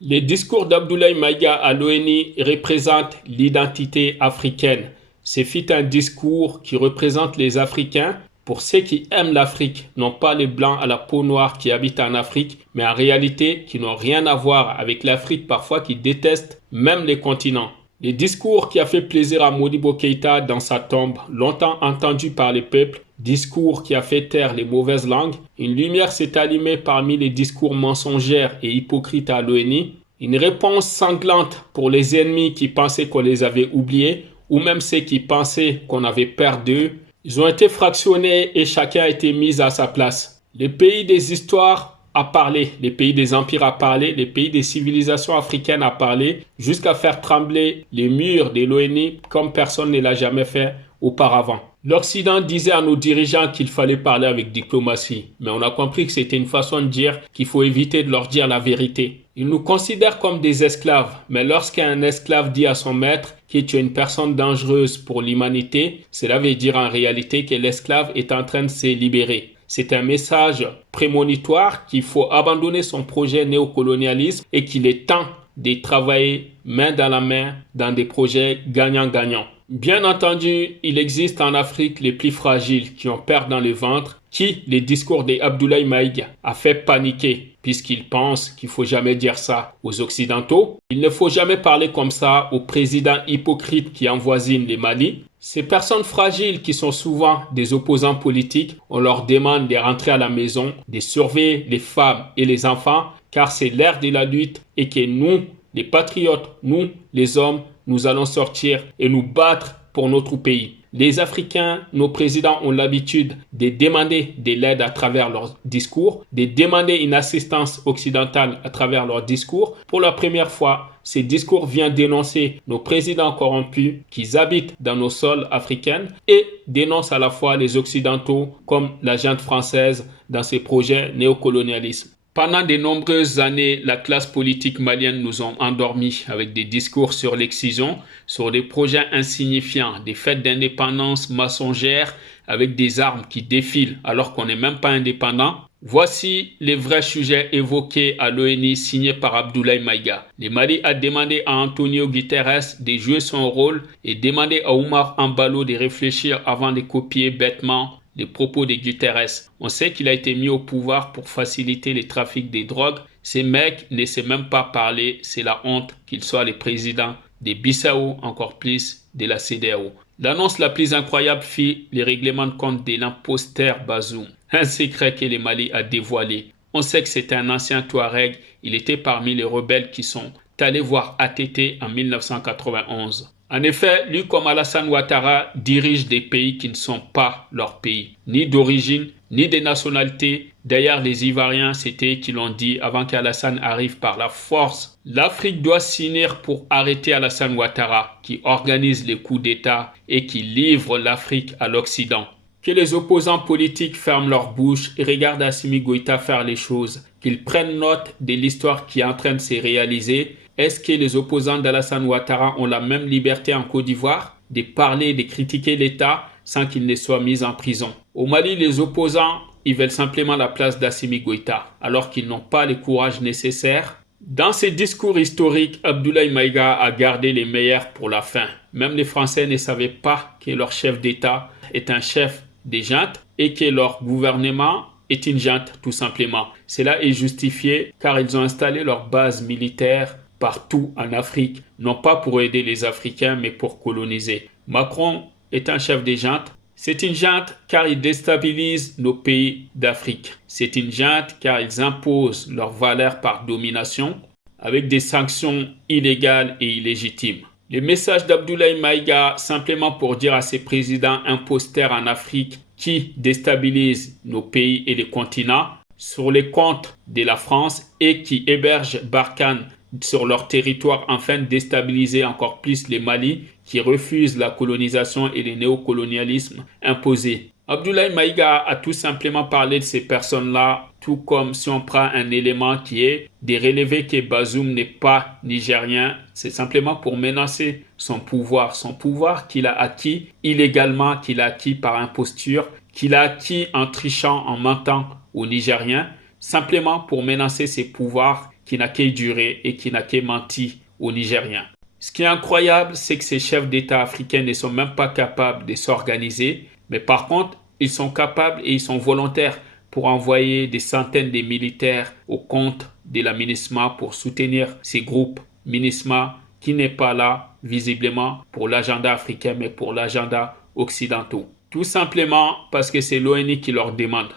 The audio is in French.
Les discours d'Abdoulaye Maïga à l'ONU représentent l'identité africaine. Ce fut un discours qui représente les Africains pour ceux qui aiment l'Afrique, non pas les Blancs à la peau noire qui habitent en Afrique, mais en réalité qui n'ont rien à voir avec l'Afrique, parfois qui détestent même les continents. Les discours qui a fait plaisir à Modibo Keïta dans sa tombe, longtemps entendu par les peuples, discours qui a fait taire les mauvaises langues, une lumière s'est allumée parmi les discours mensongers et hypocrites à l'ONU, une réponse sanglante pour les ennemis qui pensaient qu'on les avait oubliés, ou même ceux qui pensaient qu'on avait peur d'eux. Ils ont été fractionnés et chacun a été mis à sa place. Les pays des histoires a parlé, les pays des empires a parlé, les pays des civilisations africaines a parlé, jusqu'à faire trembler les murs de l'ONU comme personne ne l'a jamais fait auparavant. L'Occident disait à nos dirigeants qu'il fallait parler avec diplomatie, mais on a compris que c'était une façon de dire qu'il faut éviter de leur dire la vérité. Ils nous considèrent comme des esclaves, mais lorsqu'un esclave dit à son maître que tu es une personne dangereuse pour l'humanité, cela veut dire en réalité que l'esclave est en train de se libérer. C'est un message prémonitoire qu'il faut abandonner son projet néocolonialiste et qu'il est temps de travailler main dans la main dans des projets gagnant-gagnant. Bien entendu, il existe en Afrique les plus fragiles qui ont peur dans le ventre, qui les discours d'Abdoulaye Maïga a fait paniquer puisqu'ils pensent qu'il ne faut jamais dire ça aux Occidentaux. Il ne faut jamais parler comme ça aux présidents hypocrites qui envoisinent les Mali. Ces personnes fragiles qui sont souvent des opposants politiques, on leur demande de rentrer à la maison, de surveiller les femmes et les enfants, car c'est l'ère de la lutte et que nous, les patriotes, nous, les hommes, nous allons sortir et nous battre pour notre pays. Les Africains, nos présidents ont l'habitude de demander de l'aide à travers leurs discours, de demander une assistance occidentale à travers leurs discours. Pour la première fois, ces discours viennent dénoncer nos présidents corrompus qui habitent dans nos sols africains et dénoncent à la fois les Occidentaux comme la junte française dans ses projets néocolonialisme. Pendant de nombreuses années, la classe politique malienne nous a endormis avec des discours sur l'excision, sur des projets insignifiants, des fêtes d'indépendance mensongères avec des armes qui défilent alors qu'on n'est même pas indépendant. Voici les vrais sujets évoqués à l'ONU signés par Abdoulaye Maïga. Le Mali a demandé à Antonio Guterres de jouer son rôle et demandé à Oumar Embalo de réfléchir avant de copier bêtement les propos de Guterres. On sait qu'il a été mis au pouvoir pour faciliter les trafics des drogues. Ces mecs ne savent même pas parler. C'est la honte qu'ils soient les présidents des Bissau, encore plus de la CEDEAO. L'annonce la plus incroyable fut les règlements de compte de l'imposteur Bazoum. Un secret que le Mali a dévoilé. On sait que c'était un ancien Touareg. Il était parmi les rebelles qui sont allés voir ATT en 1991. En effet, lui comme Alassane Ouattara dirige des pays qui ne sont pas leur pays, ni d'origine, ni de nationalité. D'ailleurs, les Ivoiriens, c'était eux qui l'ont dit avant qu'Alassane arrive par la force. L'Afrique doit s'unir pour arrêter Alassane Ouattara, qui organise les coups d'État et qui livre l'Afrique à l'Occident. Que les opposants politiques ferment leur bouche et regardent Assimi Goïta faire les choses, qu'ils prennent note de l'histoire qui est en train de se réaliser. Est-ce que les opposants d'Alassane Ouattara ont la même liberté en Côte d'Ivoire de parler, de critiquer l'État sans qu'ils ne soient mis en prison? Au Mali, les opposants, ils veulent simplement la place d'Assimi Goïta, alors qu'ils n'ont pas le courage nécessaire. Dans ses discours historiques, Abdoulaye Maïga a gardé les meilleurs pour la fin. Même les Français ne savaient pas que leur chef d'État est un chef des juntes et que leur gouvernement est une junte tout simplement. Cela est justifié car ils ont installé leur base militaire partout en Afrique, non pas pour aider les Africains, mais pour coloniser. Macron est un chef des juntes. C'est une junte car il déstabilise nos pays d'Afrique. C'est une junte car ils imposent leurs valeurs par domination avec des sanctions illégales et illégitimes. Le message d'Abdoulaye Maïga, simplement pour dire à ces présidents imposteurs en Afrique qui déstabilisent nos pays et les continents sur les comptes de la France et qui hébergent Barkhane sur leur territoire afin de déstabiliser encore plus les Mali qui refusent la colonisation et le néocolonialisme imposé. Abdoulaye Maïga a tout simplement parlé de ces personnes-là, tout comme si on prend un élément qui est de relever que Bazoum n'est pas nigérien, c'est simplement pour menacer son pouvoir qu'il a acquis illégalement, qu'il a acquis par imposture, qu'il a acquis en trichant, en mentant aux Nigériens, simplement pour menacer ses pouvoirs qui n'a qu'à durer et qui n'a qu'à menti aux Nigériens. Ce qui est incroyable, c'est que ces chefs d'État africains ne sont même pas capables de s'organiser, mais par contre, ils sont capables et ils sont volontaires pour envoyer des centaines de militaires au compte de la MINUSMA pour soutenir ces groupes MINUSMA qui n'est pas là visiblement pour l'agenda africain mais pour l'agenda occidental. Tout simplement parce que c'est l'ONU qui leur demande.